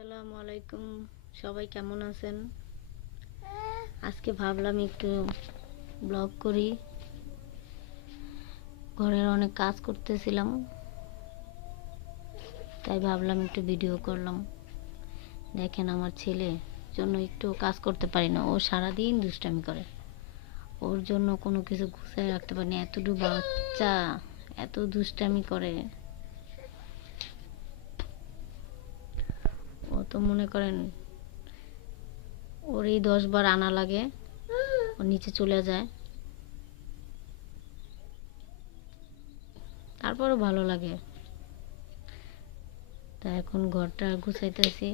আসসালামু আলাইকুম, সবাই কেমন আছেন? আজকে ভাবলাম একটু ব্লগ করি। ঘরের অনেক কাজ করতেছিলাম, তাই ভাবলাম একটু ভিডিও করলাম। দেখেন, আমার ছেলে জন্য একটু কাজ করতে পারি না, ও সারাদিন দুষ্টামি করে। ওর জন্য কোনো কিছু গুছিয়ে রাখতে পারি না, এতটুকু বাচ্চা এত দুষ্টামি করে। ও তো মনে করেন ওর এই 10 বার আনা লাগে, ও নিচে চলে যায়, তারপরও ভালো লাগে। তা এখন ঘরটা গুছাইতেছি।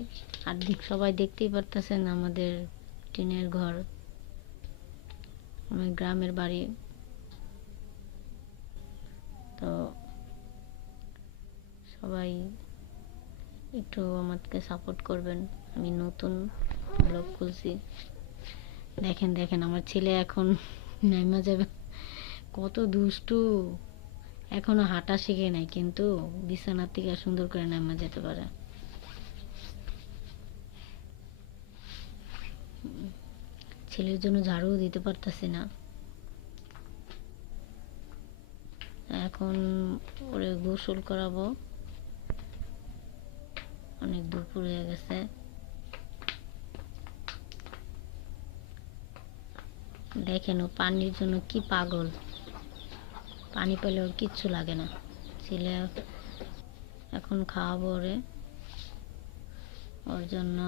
আর সবাই দেখতেই পারতেছেন আমাদের টিনের ঘর, আমার গ্রামের বাড়ি। তো সবাই একটু আমাকে সাপোর্ট করবেন। আমি নতুন ব্লগ খুলছি। দেখেন দেখেন আমার ছেলে এখন নেমে যাবে, কত দুষ্টু। এখনো হাঁটা শিখে নাই, কিন্তু বিছানার থেকে সুন্দর করে নেমে যেতে পারে। ছেলের জন্য ঝাড়ুও দিতে পারতেছি না। এখন ওরে গোসল করাবো, অনেক দুপুর হয়ে গেছে। দেখেন ও পানির জন্য কি পাগল, পানি পেলে ওর কিচ্ছু লাগে না। ছেলে এখন খাওয়াবো ওরে, ওর জন্য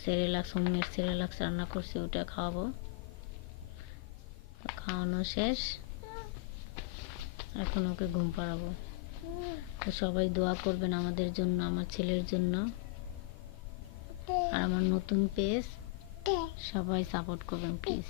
সেরেলাক্স, হোমমেড সেরেলাক্স রান্না করছি, ওটা খাওয়াবো। খাওয়ানো শেষ, এখন ওকে ঘুম পাড়াবো। তো সবাই দোয়া করবেন আমাদের জন্য, আমার ছেলের জন্য। আর আমার নতুন পেজ সবাই সাপোর্ট করবেন প্লিজ।